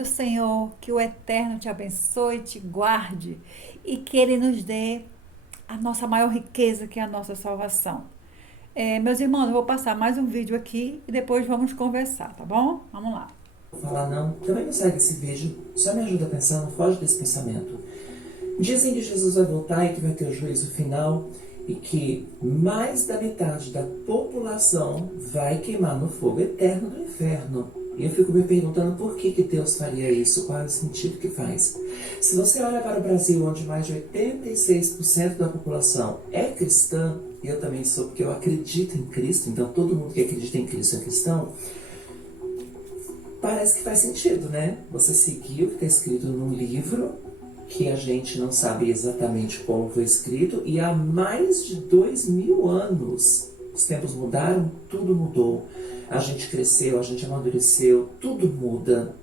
do Senhor, que o Eterno te abençoe, te guarde e que Ele nos dê a nossa maior riqueza, que é a nossa salvação. Meus irmãos, eu vou passar mais um vídeo aqui e depois vamos conversar, tá bom? Vamos lá. Falar não, também não segue esse vídeo, só me ajuda pensando, foge desse pensamento. Dizem que Jesus vai voltar e que vai ter o juízo final e que mais da metade da população vai queimar no fogo eterno do inferno. E eu fico me perguntando por que Deus faria isso, qual é o sentido que faz. Se você olha para o Brasil, onde mais de 86% da população é cristã, e eu também sou porque eu acredito em Cristo, então todo mundo que acredita em Cristo é cristão, parece que faz sentido, né? Você seguir o que está escrito num livro que a gente não sabe exatamente como foi escrito e há mais de 2000 anos os tempos mudaram, tudo mudou. A gente cresceu, a gente amadureceu, tudo muda.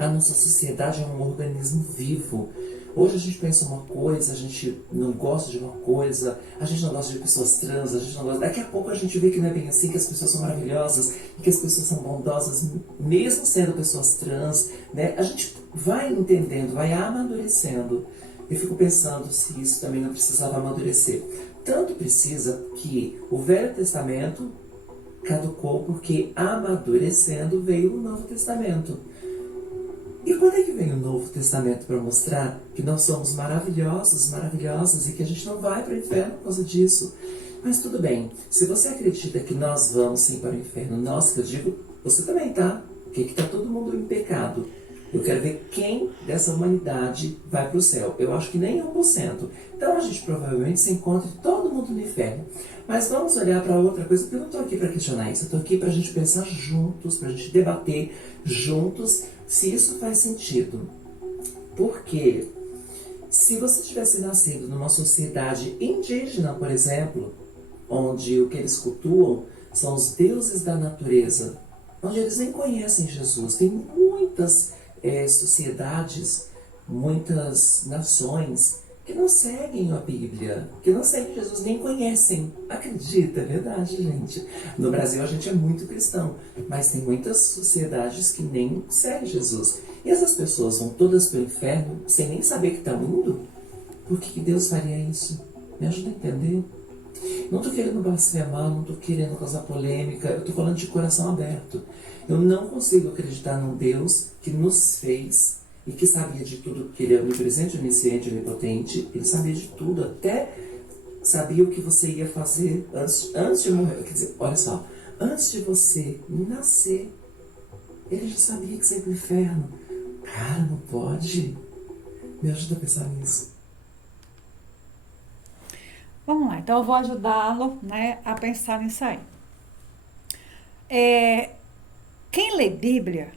A nossa sociedade é um organismo vivo. Hoje a gente pensa uma coisa, a gente não gosta de uma coisa, a gente não gosta de pessoas trans, a gente não gosta... Daqui a pouco a gente vê que não é bem assim, que as pessoas são maravilhosas, e que as pessoas são bondosas, mesmo sendo pessoas trans, né? A gente vai entendendo, vai amadurecendo. Eu fico pensando se isso também não precisava amadurecer. Tanto precisa que o Velho Testamento caducou porque amadurecendo veio o Novo Testamento. E quando é que vem o Novo Testamento para mostrar que nós somos maravilhosos, maravilhosas e que a gente não vai para o inferno por causa disso? Mas tudo bem, se você acredita que nós vamos sim para o inferno, nós que eu digo, você também tá, porque está todo mundo em pecado. Eu quero ver quem dessa humanidade vai para o céu. Eu acho que nem 1%. Então a gente provavelmente se encontra todo mundo no inferno. Mas vamos olhar para outra coisa, porque eu não estou aqui para questionar isso. Eu estou aqui para a gente pensar juntos, para a gente debater juntos se isso faz sentido. Porque se você tivesse nascido numa sociedade indígena, por exemplo, onde o que eles cultuam são os deuses da natureza, onde eles nem conhecem Jesus, tem muitas sociedades, muitas nações que não seguem a Bíblia, que não seguem Jesus, nem conhecem. Acredita, é verdade, gente. No Brasil a gente é muito cristão, mas tem muitas sociedades que nem seguem Jesus. E essas pessoas vão todas para o inferno sem nem saber que estão indo? Por que Deus faria isso? Me ajuda a entender. Não estou querendo blasfemar, não estou querendo causar polêmica, eu estou falando de coração aberto. Eu não consigo acreditar num Deus que nos fez e que sabia de tudo, que ele é onipresente, onisciente, onipotente, ele sabia de tudo, até sabia o que você ia fazer antes de morrer. Quer dizer, olha só, antes de você nascer, ele já sabia que você ia pro inferno. Cara, não pode. Me ajuda a pensar nisso. Vamos lá, então eu vou ajudá-lo, né, a pensar nisso aí. Quem lê Bíblia,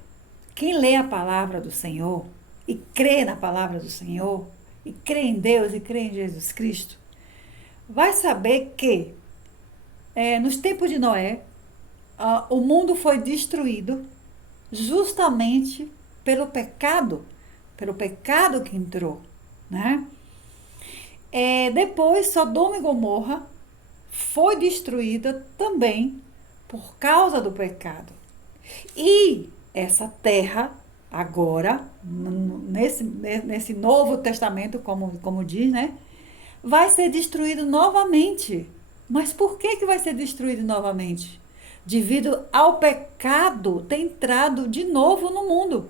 quem lê a palavra do Senhor e crê na palavra do Senhor, e crê em Deus e crê em Jesus Cristo, vai saber que nos tempos de Noé, o mundo foi destruído justamente pelo pecado que entrou, né? Depois, Sodoma e Gomorra foi destruída também por causa do pecado. E essa terra, agora, nesse Novo Testamento, como diz, né? Vai ser destruído novamente. Mas por que vai ser destruído novamente? Devido ao pecado ter entrado de novo no mundo.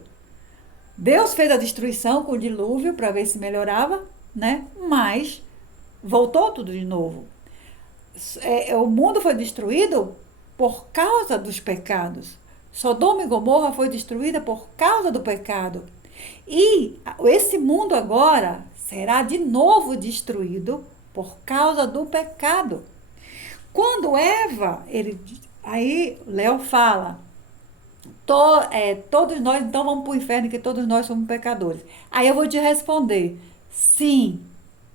Deus fez a destruição com o dilúvio para ver se melhorava, né? Mas voltou tudo de novo. O mundo foi destruído por causa dos pecados. Sodoma e Gomorra foi destruída por causa do pecado. E esse mundo agora será de novo destruído por causa do pecado. Quando Eva, aí Léo fala, todos nós então vamos para o inferno, que todos nós somos pecadores. Aí eu vou te responder, sim,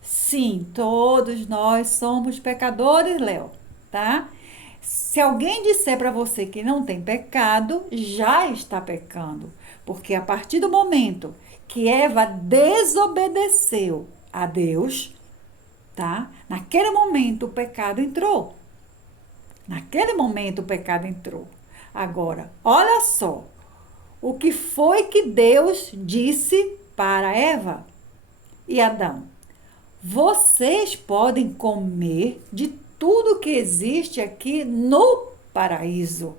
sim, todos nós somos pecadores, Léo, tá? Se alguém disser para você que não tem pecado, já está pecando. Porque a partir do momento que Eva desobedeceu a Deus, tá? Naquele momento o pecado entrou. Naquele momento o pecado entrou. Agora, olha só, o que foi que Deus disse para Eva e Adão? Vocês podem comer de tudo que existe aqui no paraíso.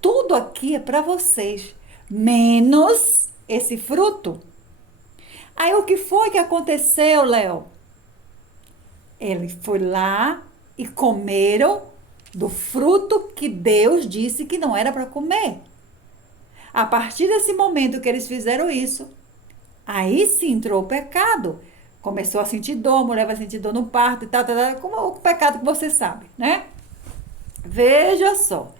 Tudo aqui é para vocês, menos esse fruto. Aí o que foi que aconteceu, Léo? Ele foi lá e comeram do fruto que Deus disse que não era para comer. A partir desse momento que eles fizeram isso, aí sim entrou o pecado. Começou a sentir dor, a mulher vai sentir dor no parto e tal, como o pecado que você sabe, né? Veja só.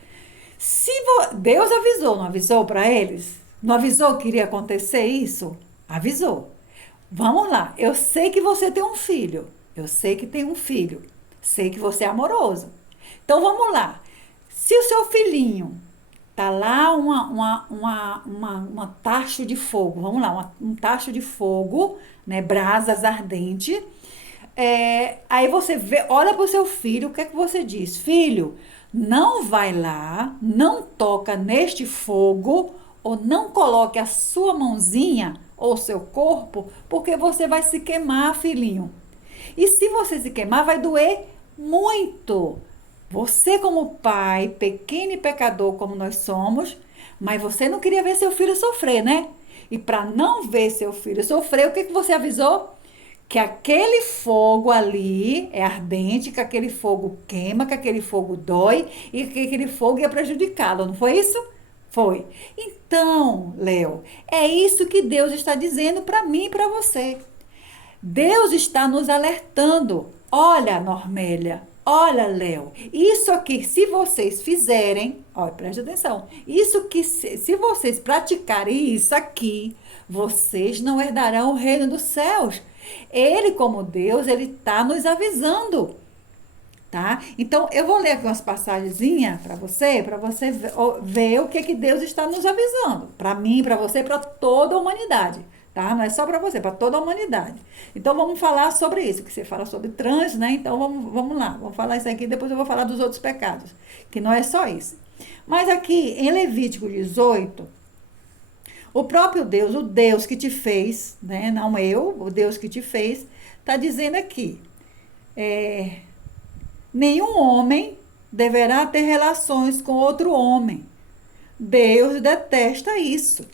Se Deus avisou, não avisou para eles? Não avisou que iria acontecer isso? Avisou. Vamos lá. Eu sei que você tem um filho. Eu sei que tem um filho. Sei que você é amoroso. Então vamos lá. Se o seu filhinho tá lá uma tacho de fogo, vamos lá, um tacho de fogo, né, brasas ardente. Aí você vê, olha para o seu filho, o que é que você diz? Filho, não vai lá, não toca neste fogo, ou não coloque a sua mãozinha ou seu corpo, porque você vai se queimar, filhinho. E se você se queimar, vai doer muito. Você, como pai, pequeno e pecador como nós somos, mas você não queria ver seu filho sofrer, né? E para não ver seu filho sofrer, o que você avisou? Que aquele fogo ali é ardente, que aquele fogo queima, que aquele fogo dói e que aquele fogo ia prejudicá-lo, não foi isso? Foi. Então, Léo, é isso que Deus está dizendo para mim e para você. Deus está nos alertando. Olha, Normélia, olha, Léo, isso aqui, se vocês fizerem, olha, preste atenção, isso que se vocês praticarem isso aqui, vocês não herdarão o reino dos céus. Ele, como Deus, ele está nos avisando, tá? Então, eu vou ler aqui umas passagenzinhas para você ver o que Deus está nos avisando. Para mim, para você, para toda a humanidade, tá? Não é só para você, para toda a humanidade. Então, vamos falar sobre isso, que você fala sobre trans, né? Então, vamos lá, vamos falar isso aqui, depois eu vou falar dos outros pecados, que não é só isso. Mas aqui, em Levítico 18, o próprio Deus, o Deus que te fez, né? Não eu, o Deus que te fez, está dizendo aqui, nenhum homem deverá ter relações com outro homem. Deus detesta isso.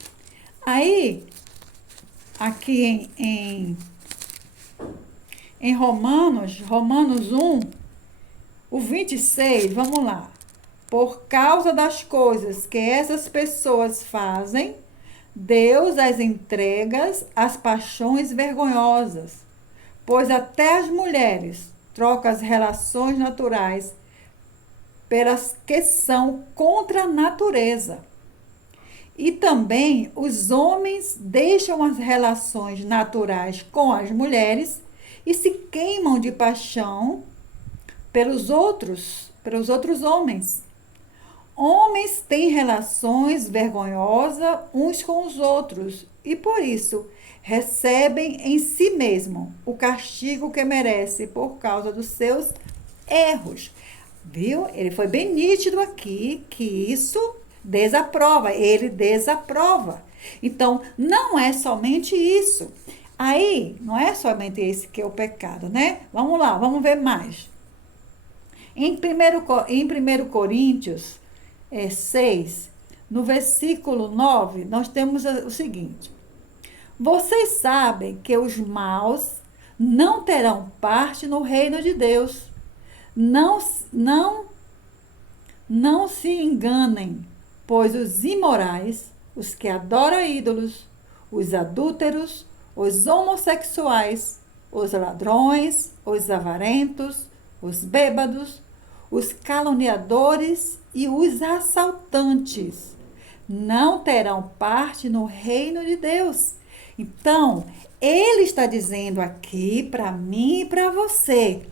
Aí, aqui em Romanos 1, o 26, vamos lá. Por causa das coisas que essas pessoas fazem, Deus as entrega às paixões vergonhosas, pois até as mulheres trocam as relações naturais pelas que são contra a natureza. E também os homens deixam as relações naturais com as mulheres e se queimam de paixão pelos outros homens. Homens têm relações vergonhosas uns com os outros e, por isso, recebem em si mesmo o castigo que merece por causa dos seus erros. Viu? Ele foi bem nítido aqui que isso desaprova, ele desaprova. Então, não é somente isso. Aí, não é somente esse que é o pecado, né? Vamos lá, vamos ver mais. Em 1 Coríntios 6, no versículo 9, nós temos o seguinte: vocês sabem que os maus não terão parte no reino de Deus. Não se enganem, pois os imorais, os que adoram ídolos, os adúlteros, os homossexuais, os ladrões, os avarentos, os bêbados, os caluniadores e os assaltantes não terão parte no reino de Deus. Então, ele está dizendo aqui para mim e para você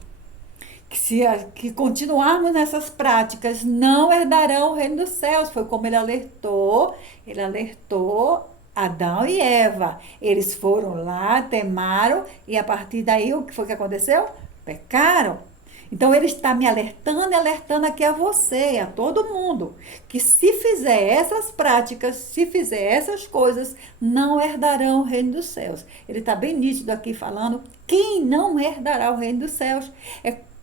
que continuarmos nessas práticas não herdarão o reino dos céus. Foi como ele alertou Adão e Eva. Eles foram lá, temaram e a partir daí o que foi que aconteceu? Pecaram. Então, ele está me alertando e alertando aqui a você, a todo mundo, que se fizer essas práticas, se fizer essas coisas, não herdarão o reino dos céus. Ele está bem nítido aqui falando, quem não herdará o reino dos céus?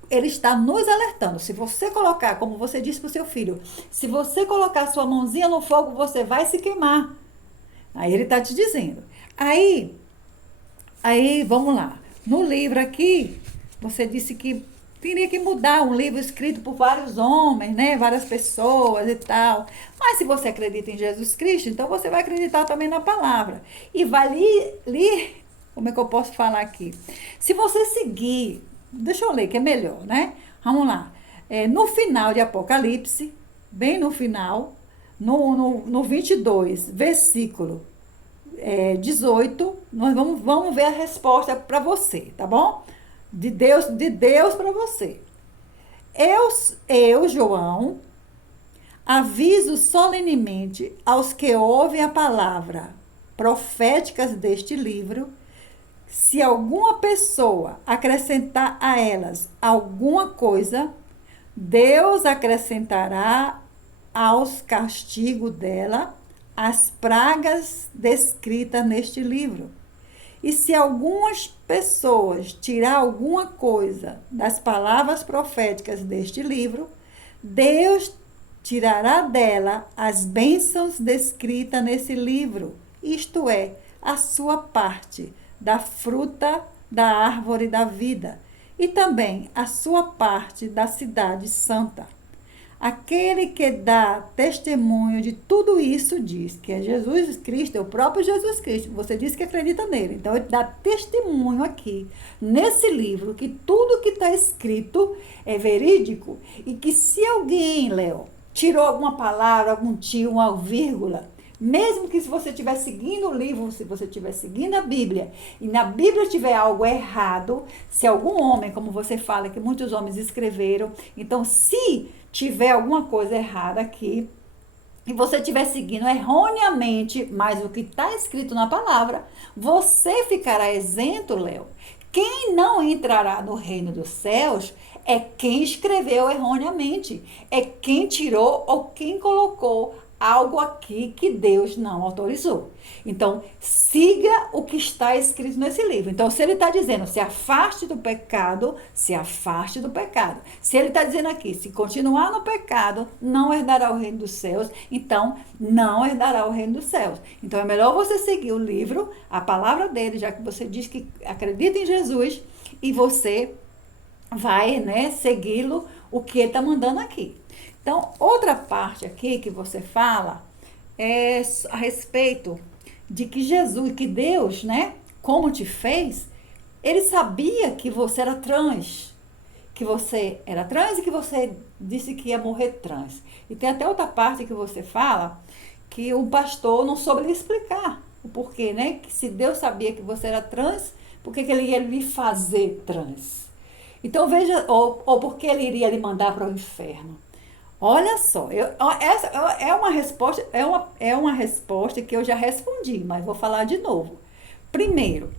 Ele está nos alertando. Se você colocar, como você disse para o seu filho, se você colocar sua mãozinha no fogo, você vai se queimar. Aí ele está te dizendo. Aí, vamos lá. No livro aqui, você disse que teria que mudar um livro escrito por vários homens, né? Várias pessoas e tal. Mas se você acredita em Jesus Cristo, então você vai acreditar também na palavra. E vai ler, como é que eu posso falar aqui? Se você seguir, deixa eu ler que é melhor, né? Vamos lá. No final de Apocalipse, bem no final, no 22, versículo 18, nós vamos ver a resposta para você, tá bom? De Deus para você. Eu, João, aviso solenemente aos que ouvem a palavra proféticas deste livro, se alguma pessoa acrescentar a elas alguma coisa, Deus acrescentará aos castigos dela as pragas descritas neste livro. E se algumas pessoas tirar alguma coisa das palavras proféticas deste livro, Deus tirará dela as bênçãos descritas nesse livro, isto é, a sua parte da fruta da árvore da vida, e também a sua parte da cidade santa. Aquele que dá testemunho de tudo isso diz que é Jesus Cristo, é o próprio Jesus Cristo. Você disse que acredita nele. Então, ele dá testemunho aqui, nesse livro, que tudo que está escrito é verídico. E que se alguém, Léo, tirou alguma palavra, algum tio, uma vírgula, mesmo que se você estiver seguindo o livro, se você estiver seguindo a Bíblia, e na Bíblia tiver algo errado, se algum homem, como você fala, que muitos homens escreveram, então se tiver alguma coisa errada aqui, e você estiver seguindo erroneamente, mas o que está escrito na palavra, você ficará isento, Léo. Quem não entrará no reino dos céus é quem escreveu erroneamente, é quem tirou ou quem colocou algo aqui que Deus não autorizou. Então, siga o que está escrito nesse livro. Então, se ele está dizendo, se afaste do pecado, se afaste do pecado. Se ele está dizendo aqui, se continuar no pecado, não herdará o reino dos céus, então, não herdará o reino dos céus. Então, é melhor você seguir o livro, a palavra dele, já que você diz que acredita em Jesus, e você vai, né, segui-lo, o que ele está mandando aqui. Então, outra parte aqui que você fala é a respeito de que Jesus, que Deus, né, como te fez, ele sabia que você era trans, e que você disse que ia morrer trans. E tem até outra parte que você fala que o pastor não soube lhe explicar o porquê, né? Que se Deus sabia que você era trans, por que ele ia lhe fazer trans? Então, veja, ou porque ele iria lhe mandar para o inferno. Olha só, essa é uma resposta que eu já respondi, mas vou falar de novo. Primeiro,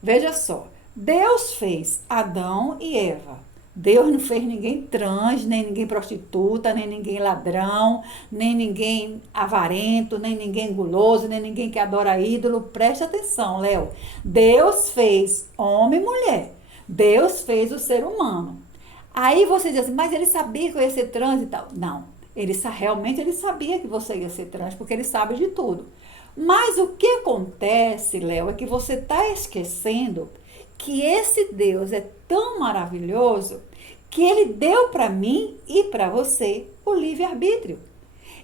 veja só, Deus fez Adão e Eva. Deus não fez ninguém trans, nem ninguém prostituta, nem ninguém ladrão, nem ninguém avarento, nem ninguém guloso, nem ninguém que adora ídolo. Preste atenção, Léo. Deus fez homem e mulher. Deus fez o ser humano. Aí você diz assim, mas ele sabia que eu ia ser trans e tal. Não, realmente ele sabia que você ia ser trans, porque ele sabe de tudo. Mas o que acontece, Léo, é que você está esquecendo que esse Deus é tão maravilhoso que ele deu para mim e para você o livre-arbítrio.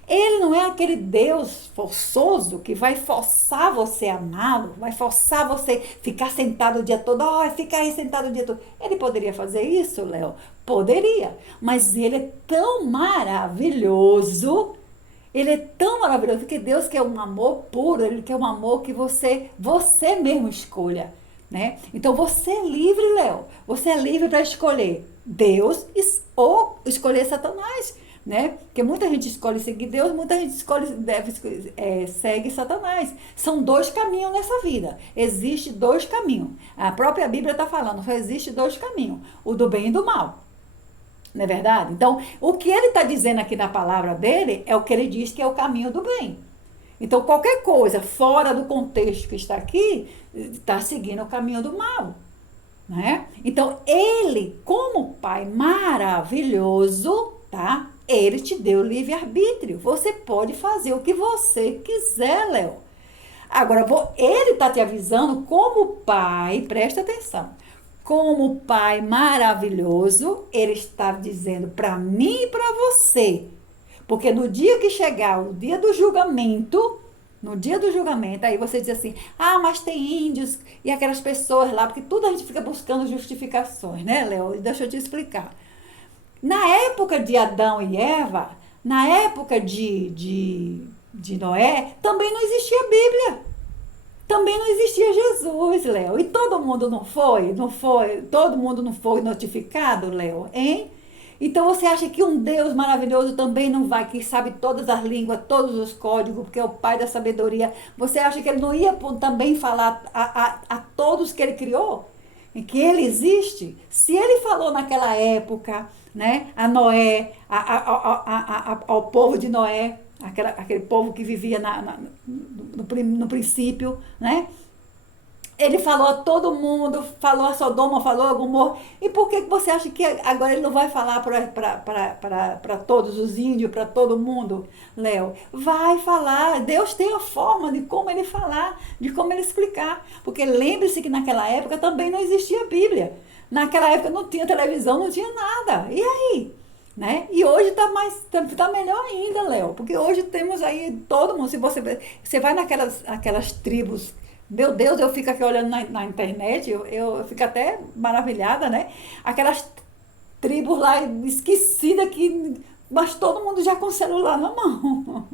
Ele não é aquele Deus forçoso que vai forçar você a amá-lo, vai forçar você ficar sentado o dia todo. Fica aí sentado o dia todo. Ele poderia fazer isso, Léo? Poderia. Mas ele é tão maravilhoso. Ele é tão maravilhoso que Deus quer um amor puro. Ele quer um amor que você mesmo escolha, né? Então você é livre, Léo. Você é livre para escolher Deus ou escolher Satanás. Né? Porque muita gente escolhe seguir Deus, muita gente segue Satanás. São dois caminhos nessa vida. Existe dois caminhos. A própria Bíblia está falando, só existe dois caminhos: o do bem e do mal. Não é verdade? Então, o que ele está dizendo aqui na palavra dele é o que ele diz que é o caminho do bem. Então, qualquer coisa fora do contexto que está aqui, está seguindo o caminho do mal. Né? Então, ele, como pai maravilhoso, tá? Ele te deu livre-arbítrio. Você pode fazer o que você quiser, Léo. Agora, ele está te avisando como pai, presta atenção, como pai maravilhoso, ele está dizendo para mim e para você. Porque no dia que chegar o dia do julgamento, no dia do julgamento, aí você diz assim, mas tem índios e aquelas pessoas lá, porque tudo a gente fica buscando justificações, né, Léo? Deixa eu te explicar. Na época de Adão e Eva, na época de Noé, também não existia Bíblia. Também não existia Jesus, Léo. E todo mundo não foi? Todo mundo não foi notificado, Léo, hein? Então você acha que um Deus maravilhoso também não vai, que sabe todas as línguas, todos os códigos, porque é o pai da sabedoria. Você acha que ele não ia também falar a todos que ele criou? Em que ele existe? Se ele falou naquela época, né, a Noé, ao povo de Noé, aquele povo que vivia no princípio, né? Ele falou a todo mundo, falou a Sodoma, falou a Gomorra. E por que você acha que agora ele não vai falar para todos os índios, para todo mundo, Léo? Vai falar. Deus tem a forma de como ele falar, de como ele explicar. Porque lembre-se que naquela época também não existia Bíblia. Naquela época não tinha televisão, não tinha nada. E aí? Né? E hoje tá melhor ainda, Léo. Porque hoje temos aí todo mundo. Se você vai aquelas tribos. Meu Deus, eu fico aqui olhando na internet, eu fico até maravilhada, né? Aquelas tribos lá esquecidas mas todo mundo já com o celular na mão.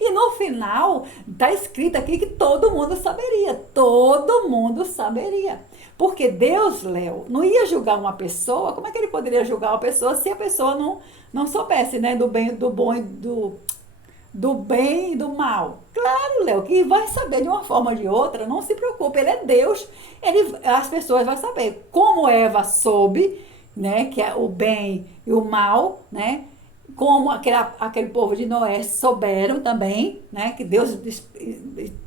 E no final, tá escrito aqui que todo mundo saberia. Todo mundo saberia. Porque Deus, Léo, não ia julgar uma pessoa. Como é que ele poderia julgar uma pessoa se a pessoa não soubesse, né? Do bem, do bom e do bem e do mal. Claro, Léo, que vai saber de uma forma ou de outra, não se preocupe, ele é Deus, as pessoas vão saber. Como Eva soube, né, que é o bem e o mal, né, como aquele povo de Noé souberam também, né, que Deus,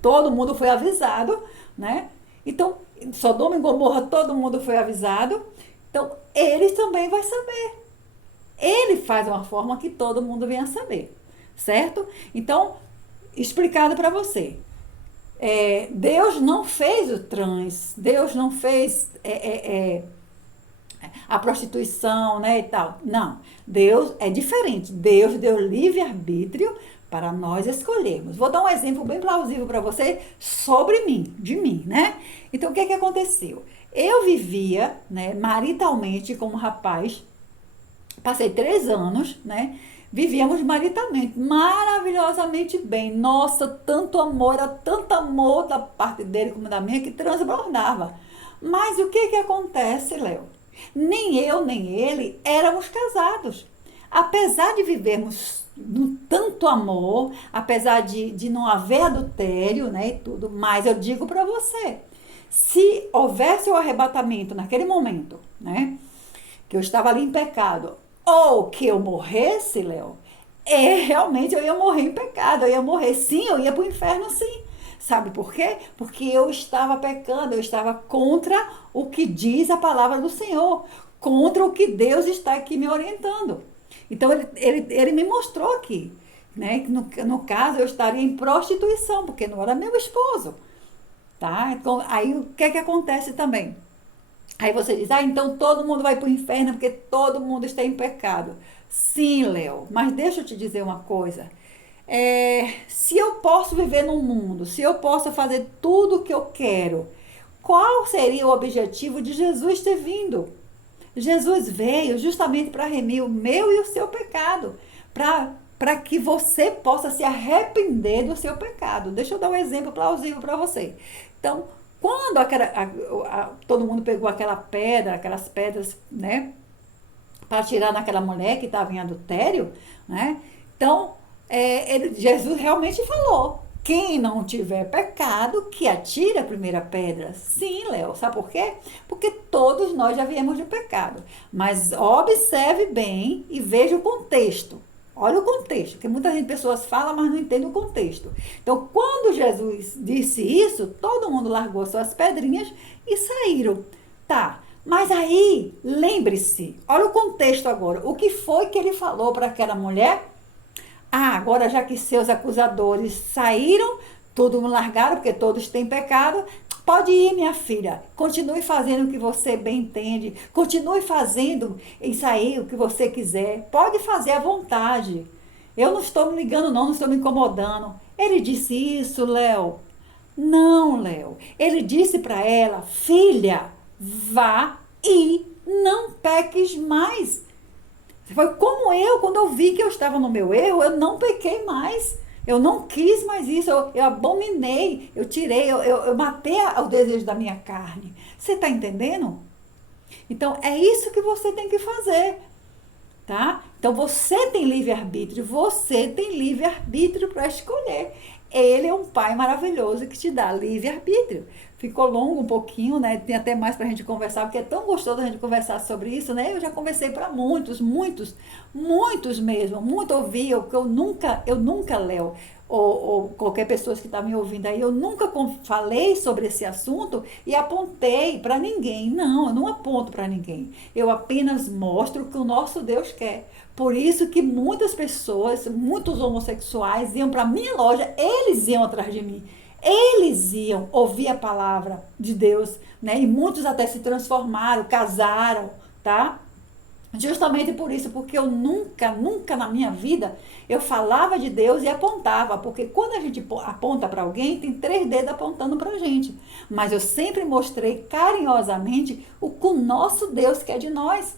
todo mundo foi avisado, né, então, Sodoma e Gomorra, todo mundo foi avisado, então, eles também vão saber. Ele faz uma forma que todo mundo venha saber. Certo? Então, explicado para você. Deus não fez o trans, Deus não fez a prostituição, né, e tal. Não, Deus é diferente. Deus deu livre-arbítrio para nós escolhermos. Vou dar um exemplo bem plausível para você sobre mim, de mim, né? Então, o que aconteceu? Eu vivia, né, maritalmente com um rapaz, passei 3 anos, né? Vivíamos maritalmente, maravilhosamente bem. Nossa, tanto amor, era tanto amor da parte dele como da minha, que transbordava. Mas o que acontece, Léo? Nem eu, nem ele éramos casados. Apesar de vivermos no tanto amor, apesar de não haver adultério, né, e tudo, mas eu digo para você, se houvesse o arrebatamento naquele momento, né, que eu estava ali em pecado, ou que eu morresse, Léo, realmente eu ia morrer em pecado, eu ia morrer, sim, eu ia para o inferno, sim. Sabe por quê? Porque eu estava pecando, eu estava contra o que diz a palavra do Senhor, contra o que Deus está aqui me orientando. Então, ele me mostrou aqui, né? Que no caso, eu estaria em prostituição, porque não era meu esposo, tá? Então, aí o que acontece também? Aí você diz, então todo mundo vai para o inferno porque todo mundo está em pecado. Sim, Léo, mas deixa eu te dizer uma coisa. Se eu posso viver no mundo, se eu posso fazer tudo o que eu quero, qual seria o objetivo de Jesus ter vindo? Jesus veio justamente para remir o meu e o seu pecado, para que você possa se arrepender do seu pecado. Deixa eu dar um exemplo plausível para você. Então, quando todo mundo pegou aquelas pedras, né, para tirar naquela mulher que estava em adultério, né? Então, Jesus realmente falou. Quem não tiver pecado, que atire a primeira pedra. Sim, Léo, sabe por quê? Porque todos nós já viemos de pecado. Mas observe bem e veja o contexto. Olha o contexto, porque muitas pessoas falam, mas não entendem o contexto. Então, quando Jesus disse isso, todo mundo largou suas pedrinhas e saíram. Tá, mas aí, lembre-se, olha o contexto agora. O que foi que ele falou para aquela mulher? Ah, agora já que seus acusadores saíram, tudo largaram, porque todos têm pecado, pode ir, minha filha. Continue fazendo o que você bem entende. Continue fazendo isso aí, o que você quiser. Pode fazer à vontade. Eu não estou me ligando, não estou me incomodando. Ele disse isso, Léo. Não, Léo. Ele disse para ela, filha, vá e não peques mais. Foi como eu, quando eu vi que eu estava no meu erro, eu não pequei mais. Eu não quis mais isso, eu abominei, eu tirei, eu matei o desejo da minha carne. Você está entendendo? Então, é isso que você tem que fazer, tá? Então, você tem livre-arbítrio, você tem livre-arbítrio para escolher. Ele é um pai maravilhoso que te dá livre-arbítrio. Ficou longo um pouquinho, né? Tem até mais pra gente conversar, porque é tão gostoso a gente conversar sobre isso, né? Eu já conversei para muitos mesmo. Muito ouvi, eu nunca, Léo, ou qualquer pessoa que está me ouvindo aí, eu nunca falei sobre esse assunto e apontei para ninguém. Não, eu não aponto para ninguém. Eu apenas mostro o que o nosso Deus quer. Por isso que muitas pessoas, muitos homossexuais iam para minha loja, eles iam atrás de mim. Eles iam ouvir a palavra de Deus, né? E muitos até se transformaram, casaram, tá? Justamente por isso, porque eu nunca na minha vida eu falava de Deus e apontava, porque quando a gente aponta para alguém, tem 3 dedos apontando para a gente. Mas eu sempre mostrei carinhosamente o que o nosso Deus quer de nós,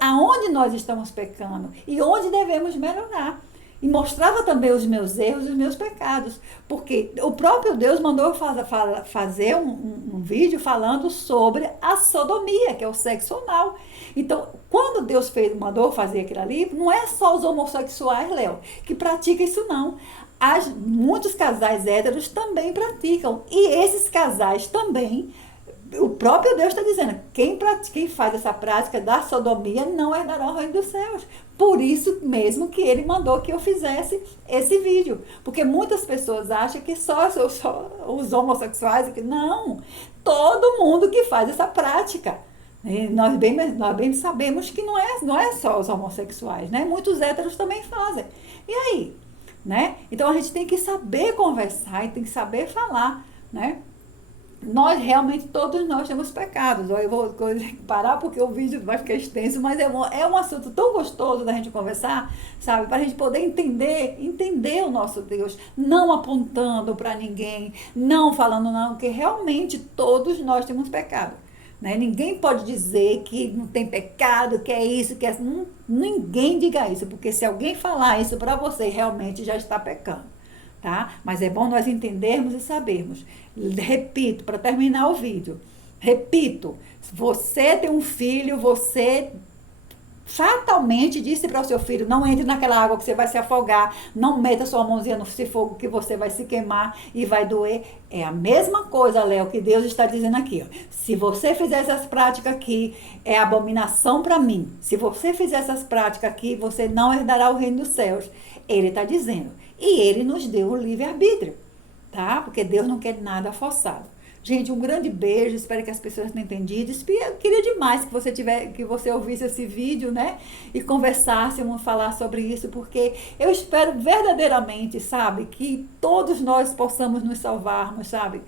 aonde nós estamos pecando e onde devemos melhorar. E mostrava também os meus erros e os meus pecados. Porque o próprio Deus mandou fazer um vídeo falando sobre a sodomia, que é o sexo anal. Então, quando Deus mandou fazer aquilo ali, não é só os homossexuais, Léo, que praticam isso não. Muitos casais héteros também praticam. E esses casais também, o próprio Deus está dizendo, quem faz essa prática da sodomia não herdará o reino dos céus. Por isso mesmo que ele mandou que eu fizesse esse vídeo. Porque muitas pessoas acham que só os homossexuais. Não, todo mundo que faz essa prática. E nós bem sabemos que não é só os homossexuais, né? Muitos héteros também fazem. E aí? Né? Então a gente tem que saber conversar e tem que saber falar, né? Realmente, todos nós temos pecados. Eu vou parar porque o vídeo vai ficar extenso, mas é um assunto tão gostoso da gente conversar, sabe? Para a gente poder entender o nosso Deus, não apontando para ninguém, não falando não, porque realmente todos nós temos pecado. Né? Ninguém pode dizer que não tem pecado, que é isso, que é isso. Ninguém diga isso, porque se alguém falar isso para você, realmente já está pecando. Tá? Mas é bom nós entendermos e sabermos. Repito, para terminar o vídeo. Repito, se você tem um filho, você fatalmente disse para o seu filho, não entre naquela água que você vai se afogar, não meta sua mãozinha nesse fogo que você vai se queimar e vai doer. É a mesma coisa, Léo, que Deus está dizendo aqui. Ó. Se você fizer essas práticas aqui, é abominação para mim. Se você fizer essas práticas aqui, você não herdará o reino dos céus. Ele está dizendo. E ele nos deu o livre-arbítrio, tá? Porque Deus não quer nada forçado. Gente, um grande beijo, espero que as pessoas tenham entendido. Eu queria demais que você ouvisse esse vídeo, né? E conversássemos, falar sobre isso, porque eu espero verdadeiramente, sabe? Que todos nós possamos nos salvarmos, sabe?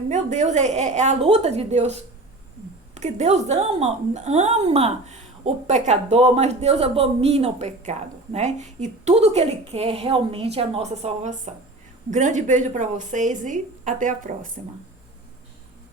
Meu Deus, é a luta de Deus. Porque Deus ama o pecador, mas Deus abomina o pecado, né? E tudo que Ele quer realmente é a nossa salvação. Um grande beijo para vocês e até a próxima.